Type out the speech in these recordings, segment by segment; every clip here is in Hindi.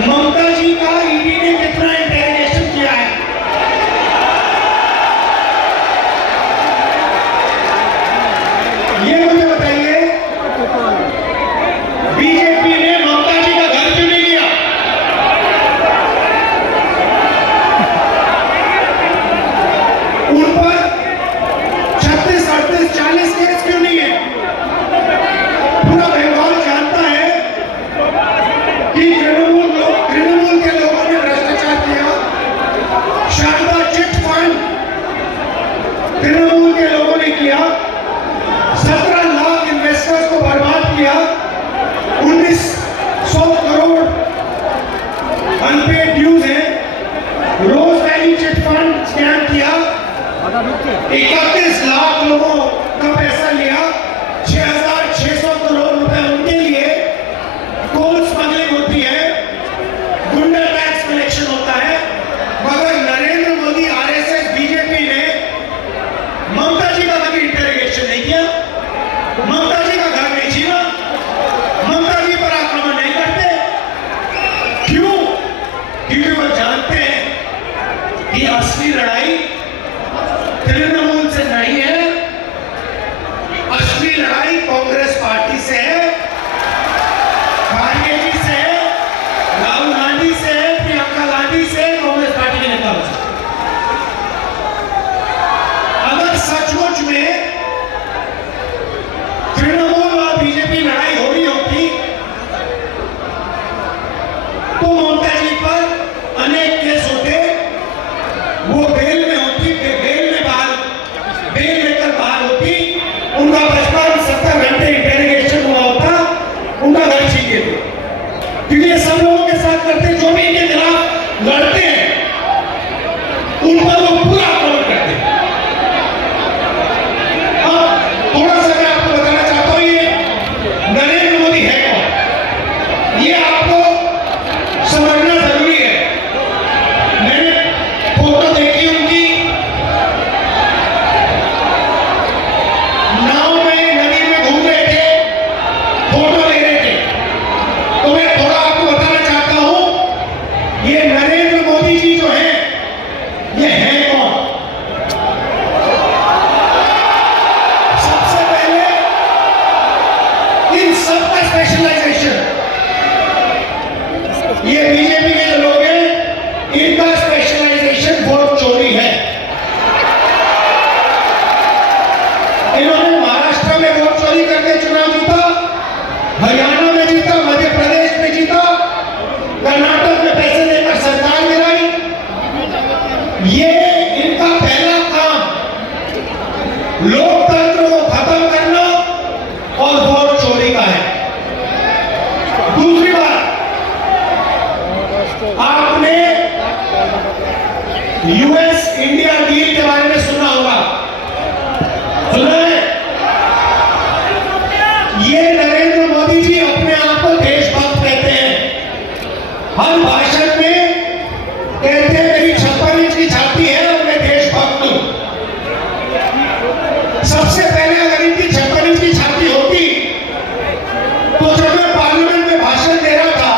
ममता जी का ईडी ने कितना इंटेरोगेशन किया है? ये मुझे बताइए। बीजेपी ने ममता जी का घर क्यों नहीं लिया? उन पर 36, 38, 40 केस क्यों नहीं है? पूरा बंगाल जानता है कि तृणमूल के लोगों ने भ्रष्टाचार किया। शारदा चिट फंड तृणमूल के लोगों ने किया। 17 लाख इन्वेस्टर्स को बर्बाद किया। 1900 करोड़ अनपेड ड्यूज है। रोज वैली चिट फंड स्कैम किया। 31 लाख लोगों का पैसा लिया। 6,600 करोड़ रुपए उनके लिए कोल स्मगलिंग होती है, गुंडा टैक्स कलेक्शन होता है। मगर नरेंद्र मोदी, आरएसएस, बीजेपी ने ममता जी का कभी इंटेरोगेशन नहीं किया, ममता जी का घर नहीं छीना, ममता जी पर आक्रमण नहीं करते। क्यों? क्योंकि वो जानते हैं कि असली लड़ाई तृणमूल से नहीं है, असली लड़ाई कांग्रेस पार्टी से है, खड़गे जी से है, राहुल गांधी से है, प्रियंका गांधी से, कांग्रेस पार्टी के नेताओं से। अगर सचमुच में तृणमूल और बीजेपी लड़ाई हो रही होती तो ममता जी पर अनेक केस होते, वो बेल में होती, बेल लेकर बाहर होती, उनका 55-70 घंटे इंटेरोगेशन हुआ होता, उनका घर छीन लेते। क्योंकि ये सब लोगों के साथ करते, जो भी इनके खिलाफ लड़ते हैं उन पर वो पूरा आक्रमण करते हैं। थोड़ा सा मैं आपको बताना चाहता हूं, ये नरेंद्र मोदी है कौन, ये आपको समझना जरूरी है। मैंने फोटो देखी उनकी, नाव में नदी में घूम रहे थे, फोटो ले रहे थे। तो मैं थोड़ा आपको बताना चाहता हूं, ये नरेंद्र मोदी जी जो हैं, ये हैं कौन? सबसे पहले इन सबका स्पेशलाइजेशन, ये बीजेपी के जो लोग हैं, इनका स्पेशलाइजेशन वोट चोरी है। इन्होंने महाराष्ट्र में वोट चोरी करके चुनाव जीता, हरियाणा में जीता, मध्य प्रदेश में जीता, कर्नाटक में पैसे देकर सरकार गिराई। ये इनका पहला काम लोकतंत्र को खत्म करना और वोट चोरी का है। दूसरी बात, आपने यूएस इंडिया डील के बारे में सुना होगा, सुना है? ये नरेंद्र मोदी जी अपने आप को देशभक्त कहते हैं। हर भाषण में कहते हैं मेरी 56 इंच की छाती है और मैं देशभक्त हूं। सबसे पहले अगर इनकी 56 इंच की छाती होती तो जब मैं पार्लियामेंट में भाषण दे रहा था,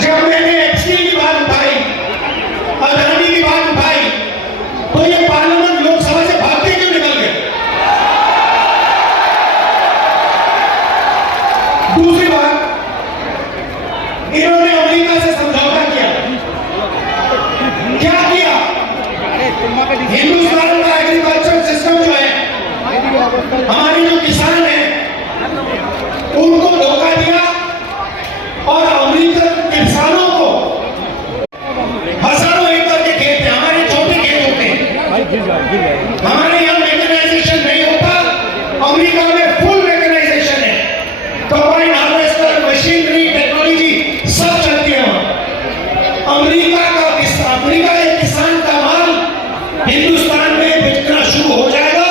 जब मैंने एप्स्टीन की बात उठाई, अदानी की बात उठाई, तो ये पार्लियामेंट लोकसभा से भाग के क्यों निकल गए? दूसरी बात, इन्होंने अमेरिका से समझौता किया। क्या किया? हिंदुस्तान का एग्रीकल्चर सिस्टम जो है, हमारे जो किसान हैं, उनको धोखा दिया और अमेरिकन किसानों को हजारों एकड़ के खेत हैं, हमारे छोटे खेत होते हैं, हमारे यहाँ मैकेनाइजेशन नहीं होता, अमेरिका में फुल मैकेनाइजेशन है, कंबाइन हार्वेस्टर, मशीनरी, टेक्नोलॉजी सब चलती है वहां। अमेरिका के किसान का माल हिंदुस्तान में बिकना शुरू हो जाएगा,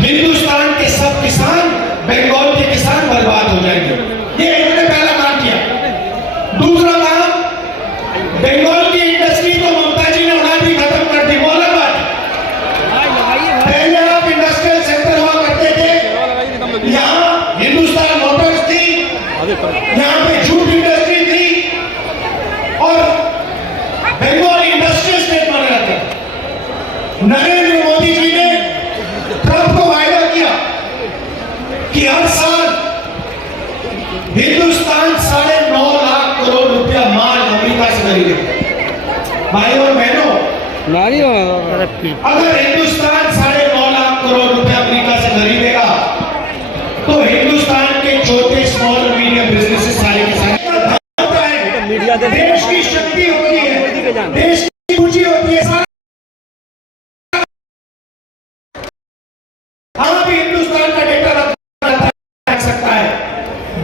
हिंदुस्तान के सब किसान, बंगाल के किसान बर्बाद हो जाएंगे। ये इन्होंने पहला काम किया। भाई और बहनों, नारी अगर हिंदुस्तान 9.5 लाख करोड़ रुपए अमेरिका से खरीदेगा तो हिंदुस्तान के छोटे स्मॉल और मीडियम बिजनेसेस सारे के सारे होता है। देश की शक्ति होती है, देश की पूंजी होती है। हाँ भी हिंदुस्तान का डेटा रख सकता है,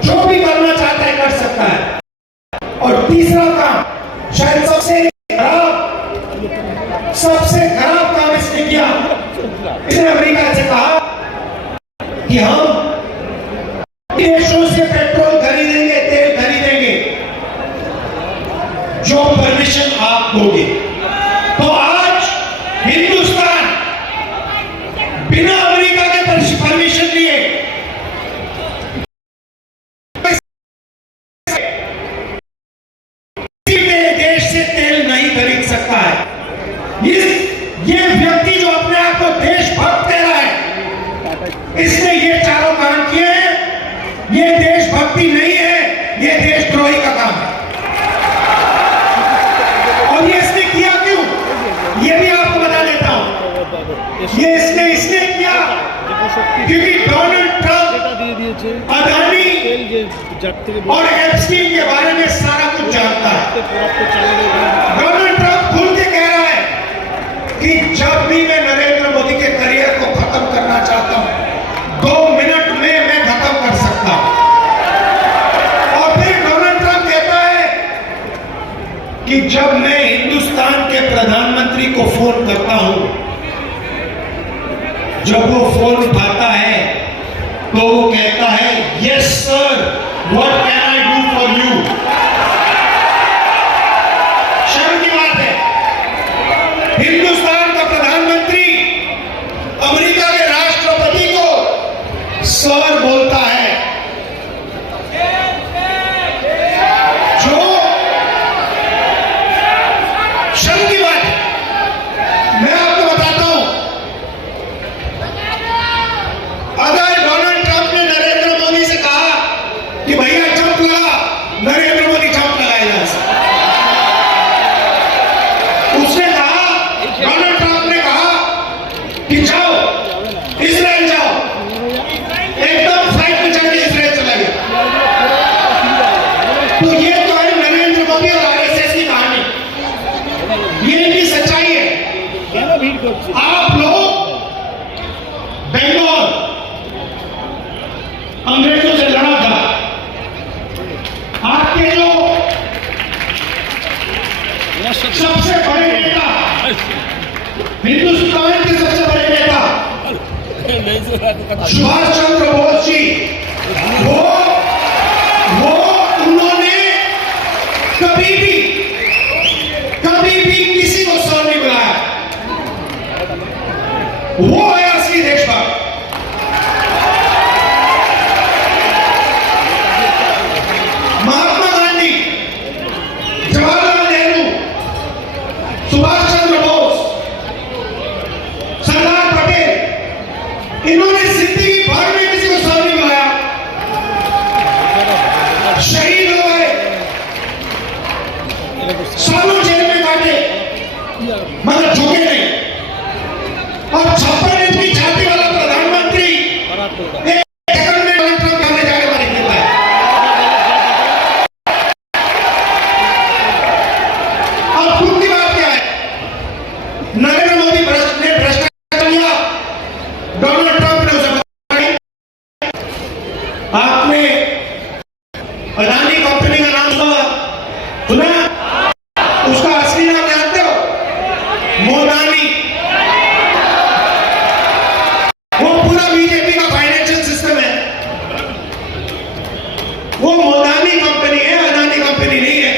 जो भी करना चाहता है कर सकता है। और तीसरा काम, शायद सबसे खराब काम इसने किया। इसने अमेरिका से कहा कि हम देशों से पेट्रोल खरीदेंगे, तेल खरीदेंगे जो परमिशन आप दोगे। तो आज हिंदुस्तान बिना अमेरिका के परमिशन लिए देश से तेल नहीं खरीद सकता है। ये व्यक्ति जो अपने आप को देशभक्त कह रहा है, इसने ये चारों काम किए हैं। ये देशभक्ति नहीं है, ये देशद्रोही का काम है। और ये इसने किया क्यों, ये भी आपको बता देता हूं। ये इसने किया क्योंकि डोनाल्ड ट्रंप अदानी और एप्स्टीन के बारे में सारा कुछ जानता है। डोनाल्ड ट्रंप खुल के कह रहा है कि जब भी मैं नरेंद्र मोदी के करियर को खत्म करना चाहता हूं, 2 मिनट में मैं खत्म कर सकता हूं। और फिर डोनाल्ड ट्रंप कहता है कि जब मैं हिंदुस्तान के प्रधानमंत्री को फोन करता हूं, जब वो फोन उठाता है तो वो कहता है, yes sir, what can I do for you. शर्म की बात है, हिंदुस्तान का प्रधानमंत्री अमेरिका के राष्ट्रपति को सर बोलता है। जो शर्म की बात है। मैं आपको बताता हूं, अगर डोनाल्ड ट्रंप ने नरेंद्र मोदी से कहा कि भैया जंप लगा, नरेंद्र मोदी जंप लगाएगा। उसने कहा, डोनाल्ड ट्रंप ने कहा कि जाओ इजराइल जाओ, एकदम फ्लाइट में चढ़ के इजराइल चला गया। तो ये तो है नरेंद्र मोदी और आरएसएस की कहानी, ये इनकी सच्चाई है। आप लोग बेंगलोर अंग्रेजों से लड़ा था, आपके जो सबसे बड़े नेता, हिंदुस्तान के सबसे बड़े नेता सुभाष चंद्र बोस जी, वो उन्होंने कभी भी किसी को सर नहीं बुलाया। वो है असली देशभक्त। महात्मा गांधी, जवाहरलाल नेहरू, सुभाष चंद्र बोस, सरदार पटेल, इन्होंने जिंदगी भर में किसी को सर नहीं बुलाया। शहीद हो गए, सालों जेल में काटे, मगर झुके नहीं। और 56 इंच की छाती वाला प्रधानमंत्री एक सेकंड में डोनाल्ड ट्रंप सामने जाके मार देता है। अब दुख की बात क्या है, नरेंद्र मोदी ने भ्रष्टाचार किया, डोनाल्ड ट्रंप ने उसे बताया। आपने अदानी कंपनी का नाम सुना? उसका असली नाम जानते हो? मोदानी। वो पूरा बीजेपी का फाइनेंशियल सिस्टम है। वो मोदानी कंपनी है, अदानी कंपनी नहीं है।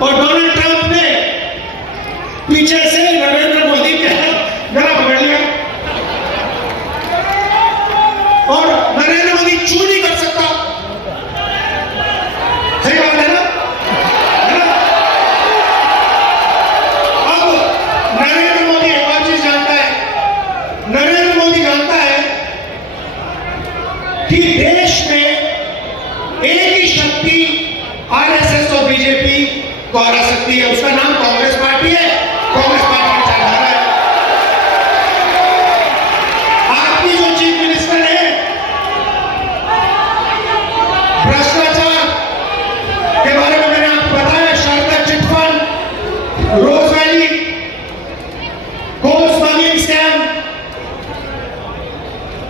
और डोनाल्ड ट्रंप ने पीछे से नरेंद्र मोदी के गला पकड़ लिया और नरेंद्र मोदी चू नहीं कर सकता। सही बात है ना? अब नरेंद्र मोदी एक और चीज जानता है, नरेंद्र मोदी जानता है कि देश में एक ही शक्ति आरएसएस और बीजेपी को हरा सकती है। उसका नाम कांग्रेस पार्टी है, कांग्रेस पार्टी की विचारधारा है। आपकी जो चीफ मिनिस्टर है, भ्रष्टाचार के बारे में मैंने आपको बताया, शारदा चिटफंड, रोज वैली, कोल स्मगलिंग स्कैम,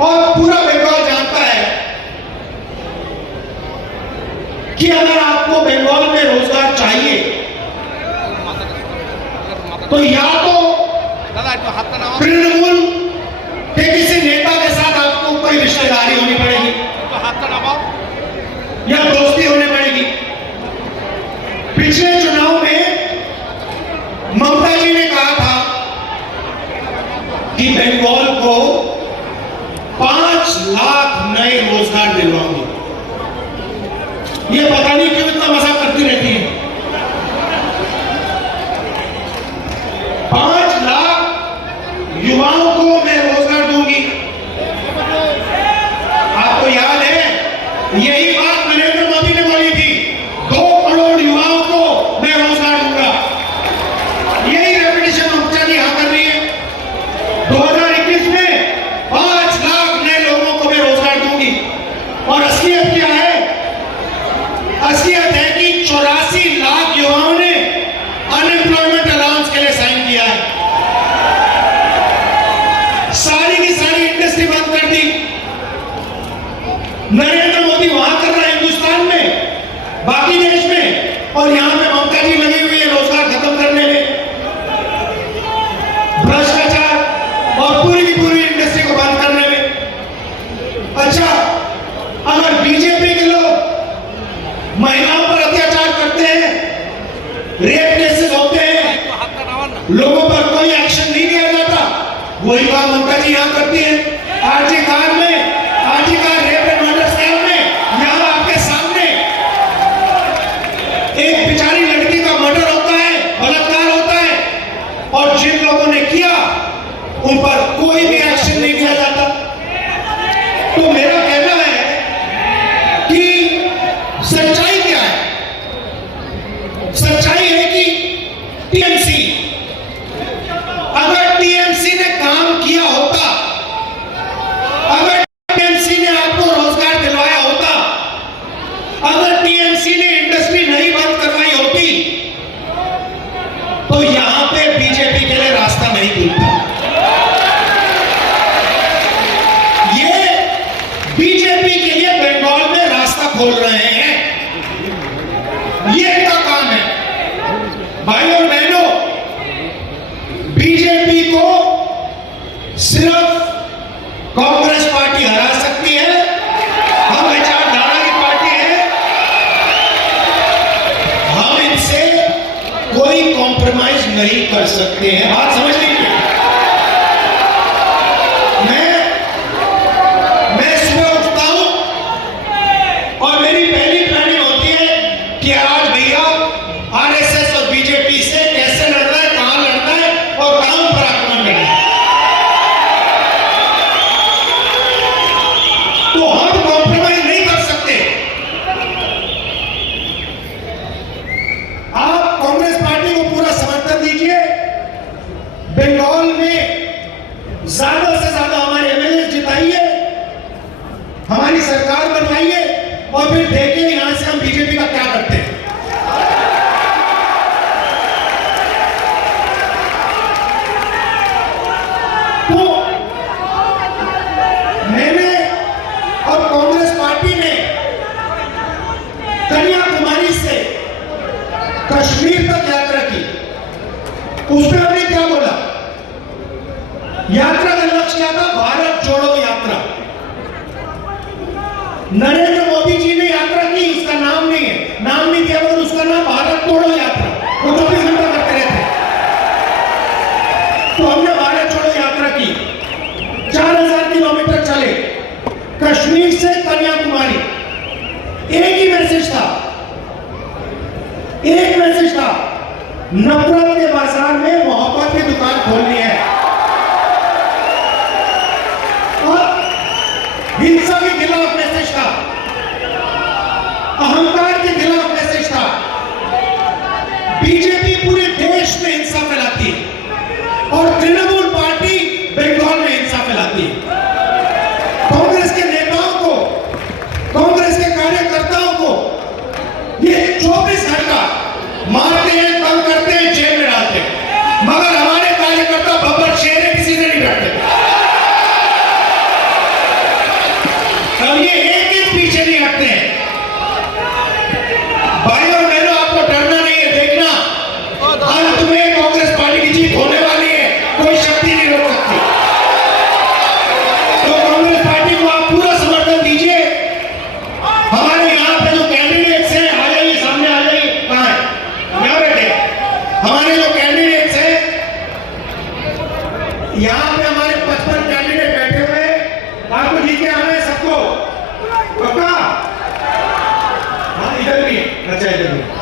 और पूरा बंगाल जानता है कि अगर आपको बंगाल में रोजगार चाहिए तो या तो तृणमूल के किसी नेता के साथ आपको कोई रिश्तेदारी होनी पड़ेगी या दोस्ती होनी पड़ेगी। पिछले चुनाव में ममता जी ने कहा था कि बंगाल को 5 लाख नए रोजगार दिलवाऊंगी। ये पता नहीं क्यों इतना मजाक करती रहती है। 5 लाख युवाओं को मैं रोजगार दूंगी। आपको याद है, यही बात नरेंद्र मोदी ने बोली थी, 2 करोड़ युवाओं को मैं रोजगार दूंगा। यही रेपिटेशन ममता जी यहां कर रही है। 2021 में 5 लाख नए लोगों को मैं रोजगार दूंगी। और असलियत क्या है? असलियत है कि 84 लाख युवाओं ने अनएम्प्लॉयमेंट अलाउंस के लिए साइन किया है। सारी की सारी इंडस्ट्री बंद कर दी। नरेंद्र मोदी वहां कर रहा है हिंदुस्तान में, बाकी देश में, और यहां पे ममता जी लगी हुई है रोजगार खत्म करने में, भ्रष्टाचार और पूरी की पूरी इंडस्ट्री को बंद करने में। अच्छा, अगर बीजेपी के लोग महिलाओं पर अत्याचार करते हैं, रेप केसेस होते हैं, लोगों पर कोई एक्शन नहीं लिया जाता, वही काम ममता जी यहां करती है। आरजी कार में, RG Kar rape and murder scam में, यहां आपके सामने एक बेचारी लड़की का मर्डर होता है, बलात्कार होता है, और जिन लोगों ने किया उन पर कोई भी एक्शन नहीं लिया जाता। तो मेरा कहना है कि सच्चाई क्या है? सच्चाई है कि टीएमसी, अगर टीएमसी ने काम किया होता, अगर टीएमसी ने आपको रोजगार दिलवाया होता, अगर टीएमसी ने इंडस्ट्री नहीं बंद करवाई होती, तो यहां पे बीजेपी के लिए रास्ता नहीं खुलता। ये बीजेपी के लिए बंगाल में रास्ता खोल रहे हैं, ये इनका काम है। भाई और बहनों, बीजेपी को सिर्फ कांग्रेस पार्टी हरा सकती है। हम विचारधारा की पार्टी है, हम इनसे कोई कॉम्प्रोमाइज नहीं कर सकते हैं। बात समझ लीजिए। मैं सुबह उठता हूं और मेरी पहली प्लानिंग होती है कि आज भैया आरएसएस और बीजेपी से कैसे लड़ना है, कहां लड़ना है और कहां पर आक्रमण करना है। तो हम कॉम्प्रोमाइज नहीं कर सकते। आप कांग्रेस पार्टी को पूरा समर्थन दीजिए। बंगाल में ज्यादा से ज्यादा हमारे एमएलए जिताइए, हमारी सरकार बनवाइए, और फिर देखिए यहां से हम बीजेपी का क्या करते हैं। तो मैंने और कांग्रेस पार्टी ने कन्याकुमारी से कश्मीर तक यात्रा की। उसमें हमने क्या बोला? यात्रा का लक्ष्य क्या था? भारत जोड़ो यात्रा। नरेंद्र मोदी जी ने यात्रा की, उसका नाम नहीं है, नाम नहीं दिया, मगर उसका नाम भारत जोड़ो यात्रा। वो 24 घंटा करते रहते। तो हमने भारत जोड़ो यात्रा की, 4000 किलोमीटर चले कश्मीर से कन्याकुमारी। एक ही मैसेज था, एक मैसेज था, नफरत के बाजार में मोहब्बत की दुकान खोलनी है। और हिंसा के खिलाफ मैसेज था, अहंकार के खिलाफ मैसेज था, 24 घंटा मारते हैं, तंग करते हैं, जेल में डालते हैं, मगर हमारे कार्यकर्ता बब्बर शेर है, किसी से नहीं डरते। और ये एक पीछे नहीं हटते हैं। भाई और बहनों, आपको डरना नहीं है, देखना आज तुम्हें कांग्रेस पार्टी की जीत होने वाली है, कोई शक्ति नहीं रोक सकती। तो कांग्रेस पार्टी को आप पूरा समर्थन दीजिए। हमारे यहाँ पे जो कैंडिडेट्स हैं, आ जाइए, सामने आ जाइए। कहाँ है? यहाँ बैठे। हमारे जो कैंडिडेट्स हैं, यहाँ पे हमारे 55 कैंडिडेट बैठे हुए हैं। आपको जीत के आना है सबको, पक्का? हाँ, इधर भी। अच्छा, इधर भी।